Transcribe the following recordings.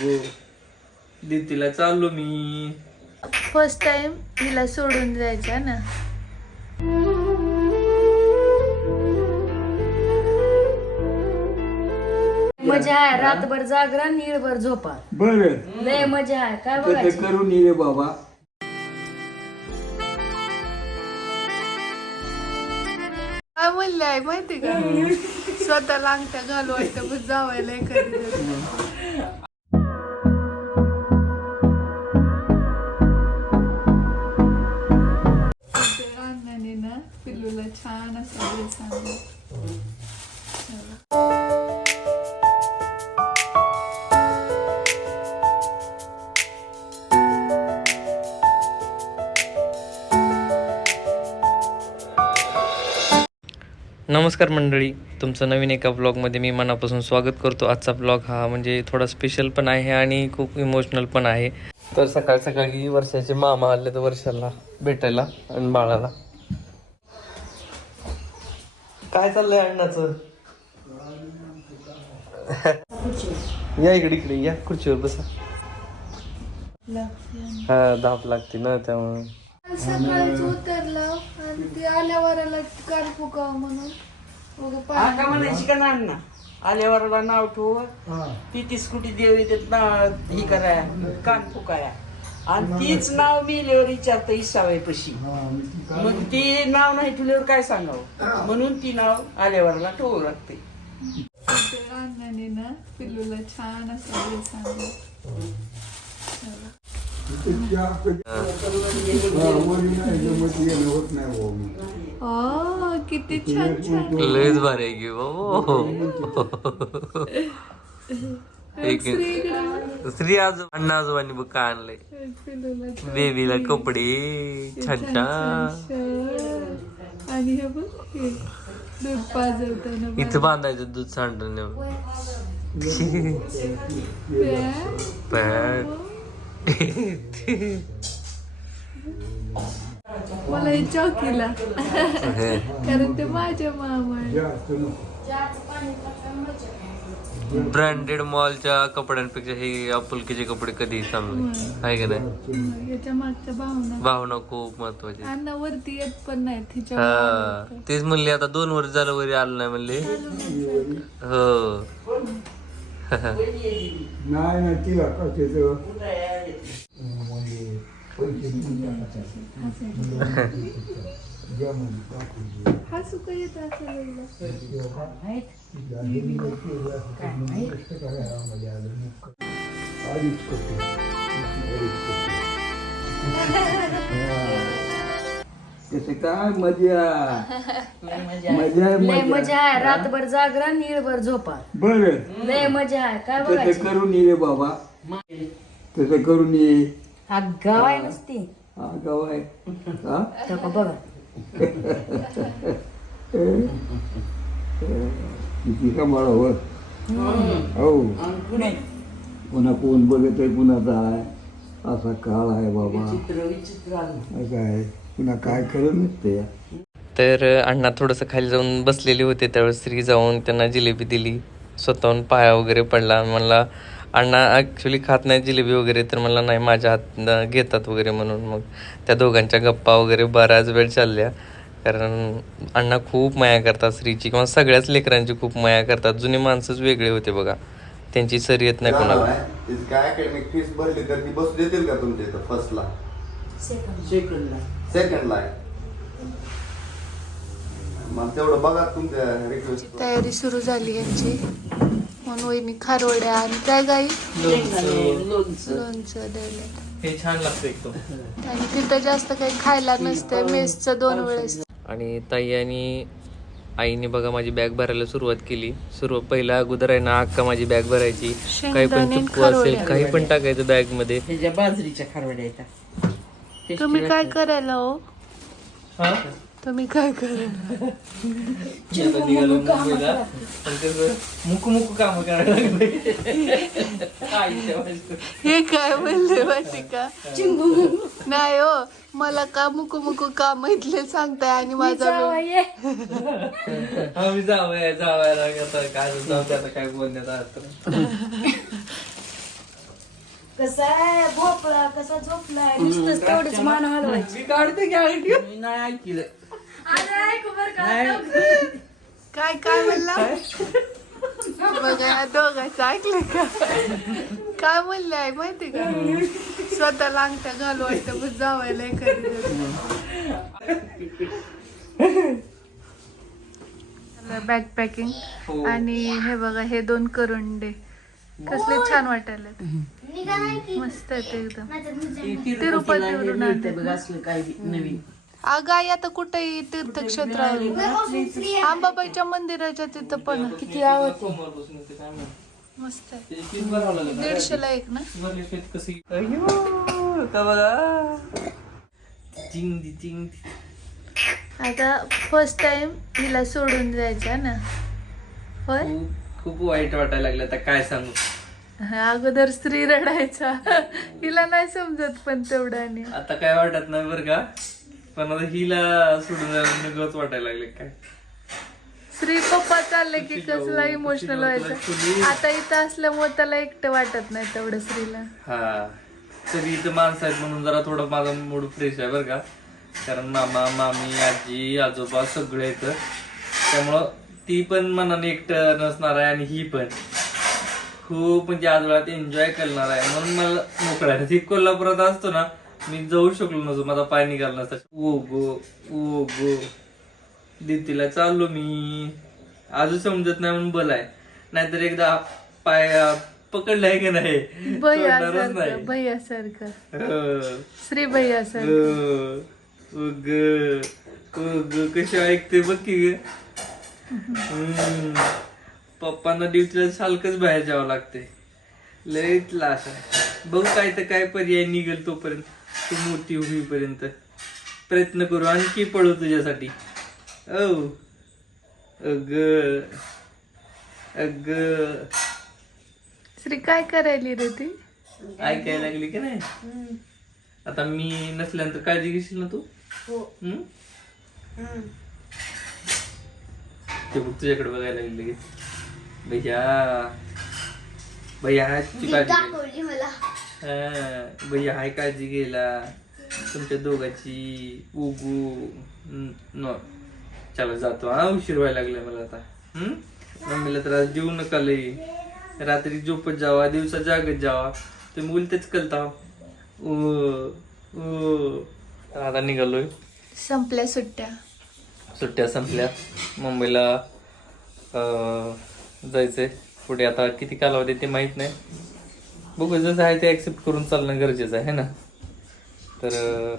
बघू. दीदीला चाललो मी. First time हिला सोडून जायचं ना. मजा आहे रातभर जागरण नीळभर झोपा. बर. लय मजा आहे काय ते बघायचं? करून ये रे बाबा. काय म्हणले आहे माहिती का? स्वतःला अंगठ्या घालू वाटतं पण जावायला एखादी छान असा आणला नमस्कार मंडळी तुमचं नवीन एका ब्लॉगमध्ये मी मनापासून स्वागत करतो. आजचा ब्लॉग हा म्हणजे थोडा स्पेशल पण आहे आणि खूप इमोशनल पण आहे. तर सकाळ सकाळी वर्षाचे मामा आले तर वर्षाला भेटायला आणि बाळाला. काय चाललंय अण्णाचं? या इकडे इकडे या खुर्चीवर बसा. हा धाप लागते ना त्यामुळे. सकाळीच उतरलं आणि ते आल्यावराला कान फुकावं म्हणून. पाय- आता म्हणायची का नाना आल्यावरला नाव ठेव ती ती स्कुटी देवी देत ना ही कराया कान फुकाया. आणि तीच नाव मिळल्यावर विचारतं इसावे पशी मग ती नाव नाही ठेवल्यावर काय सांगावं? म्हणून ती नाव आल्यावरला ठेवू लागते. ते अण्णाने ना पिल्लूला छान असा मी. किती छान छान. लयच भारी आहे की बाबा. एक श्री आजो अण्णा आजोबांनी बघ काय आणलंय. बेबीला कपडे. छान छान. आणि हे बघ दूध पाजवताना इथं बांधायचं दूध सांडून पॅन्ट. मला हे चौकीला. कारण ते माझ्या मामा. ब्रँडेड मॉलच्या कपड्यांपेक्षा हे आपुलकीचे कपडे कधी चांगले. आहे का नाही? याच्या मागच्या भावना. भावना खूप महत्वाची अण्णा वरती येत पण हा तेच म्हणले आता दोन वर्ष झालं वरी आलं नाही म्हणले. हो. नाही ती पैसे येत काय? मजा मजा लय मजा आहे. रातभर जागरण नीळभर झोपा. बर लय मजा आहे. काय तसं बघायचं? करून ये रे बाबा तसं करून ये. हा गाव आहे नुसती. हा गाव आहे हा बघा. किती हो हो पुन्हा कोण बघत आहे कुणाचा आहे? असा काळ आहे बाबा. काय? असं पुन्हा काय करत नसते तर अण्णा थोडंसं खाली जाऊन बसलेले होते त्यावेळेस स्त्री जाऊन त्यांना जिलेबी दिली. स्वतःहून पाया वगैरे पडला. म्हणला अण्णा ॲक्च्युली खात नाही जिलेबी वगैरे तर मला नाही माझ्या हात घेतात वगैरे म्हणून. मग त्या दोघांच्या गप्पा वगैरे बराच वेळ चालल्या. कारण अण्णा खूप माया करतात स्त्रीची किंवा सगळ्याच लेकरांची खूप माया करतात. जुने माणसंच वेगळे होते बघा. त्यांची सर येत नाही कोणाला. काय अकॅडमिक फीस भरली तर ती बसू देतील का तुमच्या इथं फर्स्टला सेकंडला सेकंडला आहे. मग तेवढं बघा तुमच्या तयारी सुरू झाली यांची. म्हणून वहिनी खारवड्या आणि काय गाई लोणचं. लोणचं. द्यायला हे छान लागतं एकदम. आणि तिथं जास्त काही खायला नसते मेसचं दोन वेळेस. आणि ताई आणि आईने बघा माझी बॅग भरायला सुरुवात केली. सुरुवात पहिला अगोदर आहे ना अक्का माझी बॅग भरायची. काही पण शेंगदाणे चुकू असेल खारोड्या. काही पण टाकायचं बॅगमध्ये. त्याच्या बाजरीच्या खारवड्या येतात तुम्ही काय करायला हो? तुम्ही काय मुकू मुकू काम करायला लागले. हे काय म्हणले माहिती का? नाही हो मला का मुकू मुकू का म्हटले सांगताय आणि माझा वेळ- आम्ही जाऊया जावयाला आता. काय जाऊ दे आता काय बोलण्यात आता कसा आहे? भोपळा कसा झोपलाय? नुसतंच तेवढंच मान हलवायचं मी काढते की आयडिया? मी नाही ऐकलं. आता काय काय म्हणला? बघा दोघांचं ऐकलं का? काय म्हणले आहे माहिती का? स्वतःला अंगठ्या घालू वाटतं पण जावायला एखादी बॅग पॅकिंग हो. आणि हे बघा हे दोन करून दे कसले छान वाटायला. मस्त आहेत एकदम. तिरुपतीवरून मिळते आणलेत बघ असलं काही नवीन. अगं आई आता कुठेही तीर्थक्षेत्र आंबाबाईच्या मंदिराच्या तिथं पण किती आवडते मस्त आहे. दीडशेला एक ना? आता फर्स्ट टाइम हिला सोडून जायचं ना? होय? खूप वाईट वाटायला लागलं आता काय सांगू? अगोदर स्त्री रडायचा. हिला नाही समजत पण तेवढं आणि. आता काय वाटत नाही बरं का? पण आता हिला सोडून जायला नगच वाटायला लागले काय? श्री पप्पा चालले की कसला इमोशनल व्हायचं. आता इथं असल्यामुळे त्याला एकटं वाटत नाही तेवढं श्रीला. हा. तरी इथं माणसं आहेत म्हणून जरा थोडं माझा मूड फ्रेश आहे बरं का. कारण मामा मामी आजी आजोबा सगळे येतं त्यामुळं ती पण मनाने एकटं नसणार आहे आणि ही पण. खूप म्हणजे आज वेळात एन्जॉय करणार आहे. म्हणून मला मोकळा ती कोल्हापुरात असतो ना मी जाऊ शकलो नसतो. माझा पाय निघाला नसता. ओ गो ओ गो. दितीला चाललो मी. अजून समजत नाही म्हणून बोलाय. नाहीतर एकदा पाय पकडलाय की नाही? सोडणारच भैयासारखं नाही. भैयासारखं. श्री भैयासारखं. उग उग कशी ऐकते बघ की ग. हम्म. पप्पांना ड्युटीला सारखंच बाहेर जावं लागते लय लास आहे. बघू काय तर काय पर्याय निघेल तोपर्यंत. तू मोठी होईपर्यंत प्रयत्न करू. आणखी पळू तुझ्यासाठी. औ. अग. अग. श्री काय करायली रे ती? ऐकायला लागली की नाही? आता मी नसल्यानंतर काळजी घेशील ना तू? हम्म? ते बघ तुझ्याकडे बघायला लागली लगेच. भैया. भैया ची काळजी घे. हा, भैया हाय काळजी घ्यायला. तुमच्या दोघाची उगू न- चला जातो हा उशीर व्हायला लागलाय मला आता. हम्म मम्मीला त्रास देऊ नका लई. रात्री झोपत जावा दिवसा जागत जावा. तुम्ही उलटेच कलता ओ ओ. आता निघालोय. संपल्या सुट्ट्या. सुट्ट्या संपल्या. मुंबईला जायचंय. पुढे आता किती कालावधी ते माहीत नाही. बघू जसं आहे ते ऍक्सेप्ट करून चालणं गरजेचं आहे ना? तर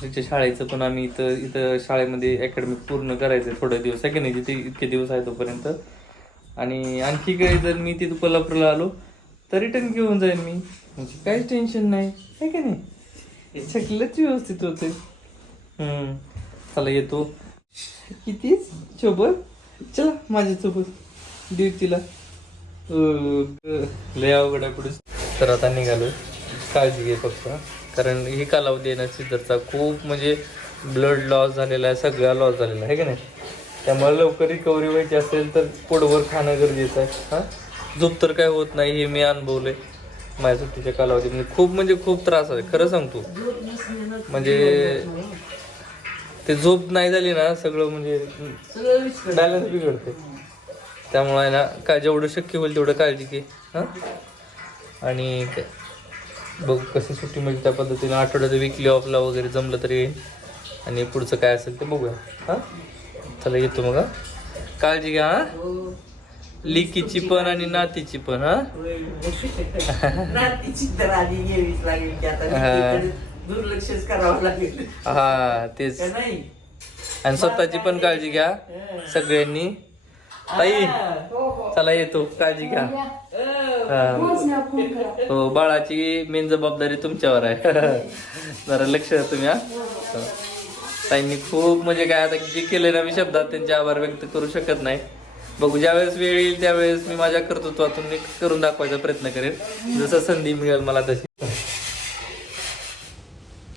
त्याच्या शाळेचं पण आम्ही इथं इथं शाळेमध्ये अकॅडमी पूर्ण करायचं आहे थोडे दिवस आहे की नाही? जिथे इतके दिवस आहे तोपर्यंत. आणि आणखी काही जर मी तिथं कोल्हापूरला आलो तर रिटर्न घेऊन जाईन मी. म्हणजे काहीच टेन्शन नाही आहे की नाही? सगळंच व्यवस्थित होते चला येतो. कितीच सोबत चला माझ्यासोबत. ड्युटीला. लय अवघड आहे पुढे. तर आता निघालो काळजी घे फक्त. कारण ही कालावधी आहे ना सिद्धरचा. खूप म्हणजे ब्लड लॉस झालेला आहे सगळा लॉस झालेला आहे का नाही? त्यामुळे लवकर रिकव्हरी व्हायची असेल तर पोटभर खाणं गरजेचं आहे. हां? झोप तर काय होत नाही हे मी अनुभवलं आहे माझ्या सुट्टीच्या कालावधीमध्ये म्हणजे खूप म्हणजे खूप त्रास आहे. खरं सांगतो. म्हणजे ते झोप नाही झाली ना सगळं म्हणजे बॅलन्स बिघडते त्यामुळे ना काय जेवढं शक्य होईल तेवढं काळजी घे. हां? आणि बघ कशी सुट्टी मिळते त्या पद्धतीने. आठवड्याचं विकली ऑफला वगैरे जमलं तरी येईल आणि पुढचं काय असेल ते बघूया. हां? चला येतो मग हां. काळजी घ्या हां. लिकीची पण आणि नातीची पण हां. हा. तिकडे दुर्लक्षच करावं लागेल. हा तेच. आणि स्वतःची पण काळजी घ्या सगळ्यांनी. ताई चला येतो. काळजी घ्या. हा. हो बाळाची मेन जबाबदारी तुमच्यावर आहे. जरा लक्ष द्या तुम्ही हा. हो. ताईंनी खूप म्हणजे काय आता जे केले ना मी शब्दात त्यांचे आभार व्यक्त करू शकत नाही. बघू ज्यावेळेस वेळ येईल त्यावेळेस मी माझ्या कर्तृत्वातून मी करून दाखवायचा प्रयत्न करेन. जसं संधी मिळेल मला तशी.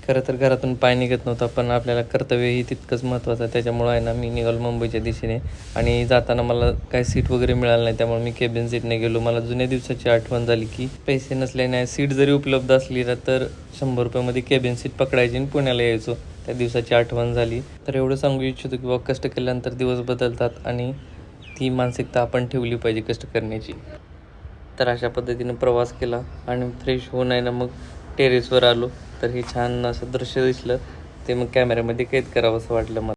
खरं तर घरातून पाय निघत नव्हता पण आपल्याला कर्तव्यही तितकंच महत्त्वाचं आहे. त्याच्यामुळं आहे ना मी निघालो मुंबईच्या दिशेने. आणि जाताना मला काही सीट वगैरे मिळालं नाही त्यामुळे मी केबिन सीटने गेलो. मला जुन्या दिवसाची आठवण झाली की पैसे नसल्याने सीट जरी उपलब्ध असली ना तर शंभर रुपयामध्ये केबिन सीट पकडायची आणि पुण्याला यायचो. त्या दिवसाची आठवण झाली. तर एवढं सांगू इच्छितो की बा कष्ट केल्यानंतर दिवस बदलतात आणि ती मानसिकता आपण ठेवली पाहिजे कष्ट करण्याची. तर अशा पद्धतीनं प्रवास केला आणि फ्रेश होऊन आहे ना मग टेरेसवर आलो. तर हे छान असं दृश्य दिसलं. ते मग कॅमेऱ्यामध्ये कैद करावं असं वाटलं मला.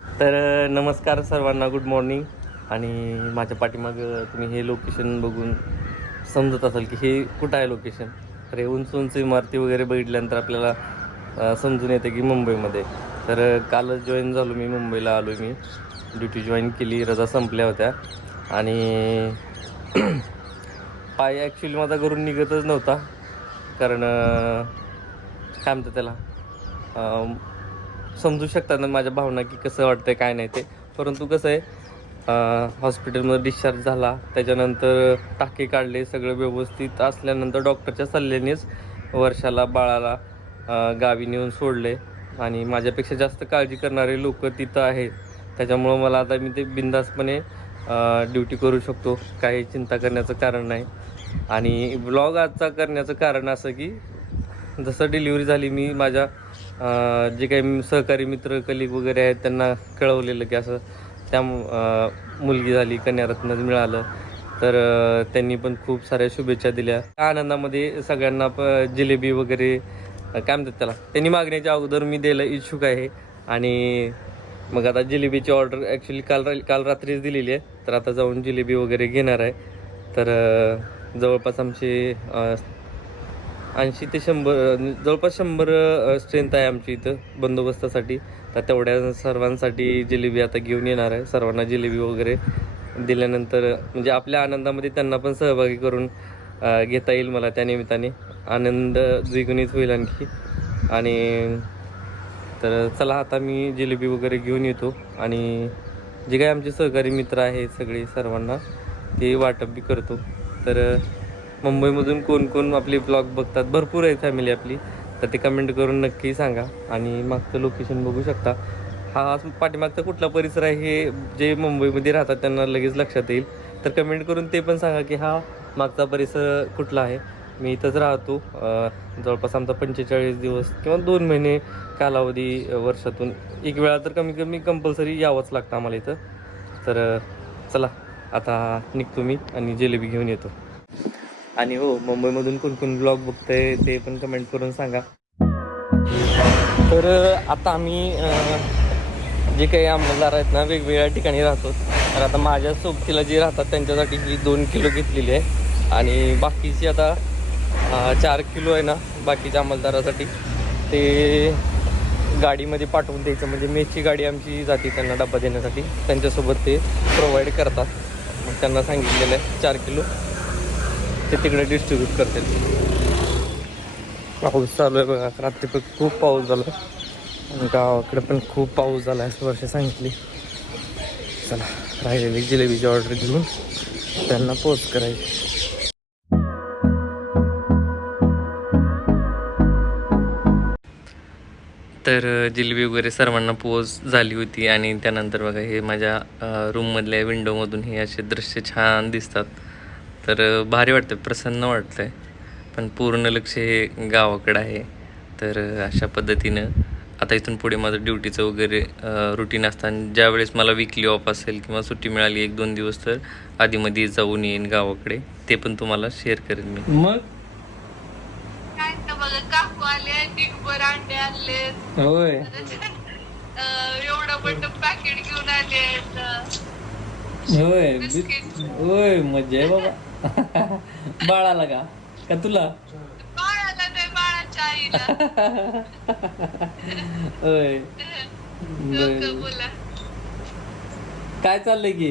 तर नमस्कार सर्वांना गुड मॉर्निंग आणि माझ्या पाठीमागं तुम्ही हे लोकेशन बघून समजत असाल की हे कुठं आहे लोकेशन तर हे उंच उंच इमारती वगैरे बघितल्यानंतर आपल्याला समजून येतं की मुंबईमध्ये. तर कालच जॉईन झालो मी मुंबईला आलो मी. ड्युटी जॉईन केली रजा संपल्या होत्या. आणि पाय ॲक्च्युली माझा घरून निघतच नव्हता. कारण काय म्हणतात त्याला? समजू शकतात ना माझ्या भावना की कसं वाटतं काय नाही ते. परंतु कसं आहे हॉस्पिटलमध्ये डिस्चार्ज झाला त्याच्यानंतर टाके काढले सगळं व्यवस्थित असल्यानंतर डॉक्टरच्या सल्ल्यानेच वर्षाला बाळाला गावी नेऊन सोडले. आणि माझ्यापेक्षा जास्त काळजी करणारे लोक तिथं आहेत. त्याच्यामुळं मला आता मी ते बिंदासपणे ड्युटी करू शकतो. काही चिंता करण्याचं कारण नाही. आणि ब्लॉग आजचा करण्याचं कारण असं की जसं डिलिव्हरी झाली मी माझ्या जे काही सहकारी मित्र कलिग वगैरे आहेत त्यांना कळवलेलं की असं त्या मुलगी झाली कन्यारत्न मिळालं. तर त्यांनी पण खूप साऱ्या शुभेच्छा दिल्या. त्या आनंदामध्ये सगळ्यांना प जिलेबी वगैरे काय म्हणतात त्याला? त्यांनी मागण्याच्या अगोदर मी द्यायला इच्छुक आहे. आणि मग आता जिलेबीची ऑर्डर ॲक्च्युली काल रा- काल रात्रीच दिलेली आहे. तर आता जाऊन जिलेबी वगैरे घेणार आहे. तर जवळपास आमचे ऐंशी ते शंभर जवळपास शंभर स्ट्रेंथ आहे आमची इथं बंदोबस्तासाठी. तर तेवढ्या सर्वांसाठी जिलेबी आता घेऊन येणार आहे. सर्वांना जिलेबी वगैरे दिल्यानंतर म्हणजे आपल्या आनंदामध्ये त्यांना पण सहभागी करून घेता येईल मला त्या निमित्ताने. आनंद द्विगुणित होईल आणखी. आणि तर चला आता मी जिलेबी वगैरे घेऊन येतो. आणि जे काही आमचे सहकारी मित्र आहेत सगळे सर्वांना ते वाटप बी करतो. तर मुंबईमधून कोण कोण आपले ब्लॉग बघतात? भरपूर आहे फॅमिली आपली. तर ते कमेंट करून नक्की सांगा. आणि मागचं लोकेशन बघू शकता. हा पाठीमागचा कुठला परिसर आहे हे जे मुंबईमध्ये राहतात त्यांना लगेच लक्षात येईल. तर कमेंट करून ते पण सांगा की हा मागचा परिसर कुठला आहे? मी इथंच राहतो. जवळपास आमचा पंचेचाळीस दिवस किंवा दोन महिने कालावधी वर्षातून एक वेळा तर कमी कमी कंपल्सरी यावंच लागतं आम्हाला इथं. तर चला आता निघतो मी आणि जिलेबी घेऊन येतो. आणि हो मुंबईमधून कोणकोण ब्लॉग बघतंय ते पण कमेंट करून सांगा. तर आता आम्ही जे काही अंमलदार आहेत ना वेगवेगळ्या ठिकाणी राहतो. तर आता माझ्या सोबतीला जे राहतात त्यांच्यासाठी ही दोन किलो घेतलेली आहे. आणि बाकीची आता चार किलो आहे ना बाकीच्या अंमलदारासाठी ते गाडीमध्ये पाठवून द्यायचं. म्हणजे मेची गाडी आमची जाते त्यांना डब्बा देण्यासाठी. त्यांच्यासोबत ते प्रोव्हाइड करतात. मग त्यांना सांगितलेलं आहे चार किलो. ते तिकडे डिस्ट्रीब्यूट करतील. पाऊस चालू आहे बघा. रात्री पण खूप पाऊस झाला. आणि गावाकडे पण खूप पाऊस झाला असं वर्ष सांगितली. चला राहिलेली जिलेबीची ऑर्डर घेऊन त्यांना पोच करायची. तर जिलेबी वगैरे सर्वांना पोच झाली होती आणि त्यानंतर बघा हे माझ्या रूममधल्या विंडोमधून हे असे दृश्य छान दिसतात. तर भारी वाटतं प्रसन्न वाटतंय. पण पूर्ण लक्ष हे गावाकडं आहे. तर अशा पद्धतीनं आता इथून पुढे माझं ड्युटीचं वगैरे रुटीन असतं. ज्या वेळेस मला विकली ऑफ असेल किंवा सुट्टी मिळाली एक दोन दिवस तर आधीमध्ये जाऊन येईन गावाकडे. ते पण तुम्हाला शेअर करेन मी. मग? काकू आले अंडे आणले. होय. एवढं मोठं पॅकेट घेऊन आले. होय बिस्किट. होय मजा आहे बाबा. बाळाला का? का तुला? बाळाला नाही बाळाच्या आईला. होय. बोला. काय चाललंय की?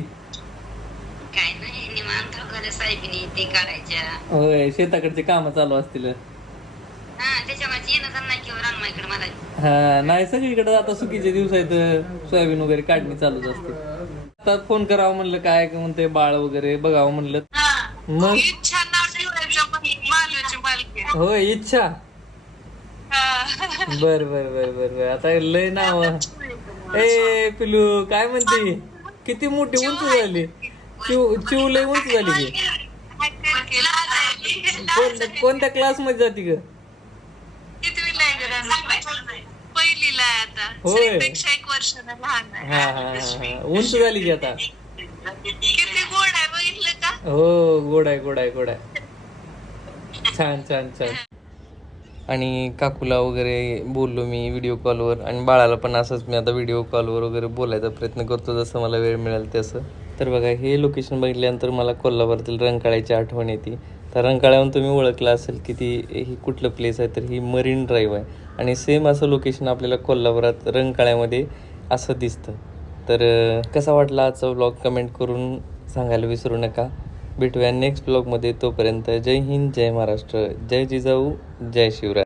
काय नाही निवांत वगैरे साहेबीने ते काढायच्या. होय शेताकडचे काम चालू असतील. हा त्याच्या माझी येणं जाणं नाही किंवा रानमाईकडे मला हा नाही सगळीकडे आता सुकीचे दिवस आहेत सोयाबीन वगैरे काढणी चालूच असते आता फोन करावं म्हणलं काय म्हणते बाळ वगैरे बघावं म्हणलं. मग? इच्छा नाव ठेवायचं पण मालूची मालकी. होय इच्छा? हा. बर बर बर बर बर. आता लय नाव. ए पिलू काय म्हणते? किती मोठी उंच झाली? चिव चिव लय उंच झाली की. कोणत्या कोणत्या क्लासमध्ये जाते ग? पहिलीला आता. होय. पेक्षा एक लहान आहे. हा हा हा हा. उंच झाली की आता. किती गोड आहे बघितलं का हो गोड आहे गोड आहे गोड आहे. छान छान छान. आणि काकूला वगैरे बोललो मी व्हिडिओ कॉलवर आणि बाळाला पण असंच मी आता व्हिडिओ कॉलवर वगैरे बोलायचा प्रयत्न करतो जसं मला वेळ मिळेल तसं. तर बघा हे लोकेशन बघितल्यानंतर मला कोल्हापुरातील रंकाळ्याची आठवण येते. तर रंकाळ्याहून तुम्ही ओळखलं असेल की ती ही कुठलं प्लेस आहे? तर ही मरीन ड्राईव्ह आहे. आणि सेम असं लोकेशन आपल्याला कोल्हापुरात रंकाळ्यामध्ये असं दिसतं. तर कसा वाटला आजचा व्लॉग कमेंट करून सांगायला विसरू नका. भेटूया नेक्स्ट ब्लॉगमध्ये तोपर्यंत जय हिंद जय महाराष्ट्र जय जिजाऊ जय शिवराय.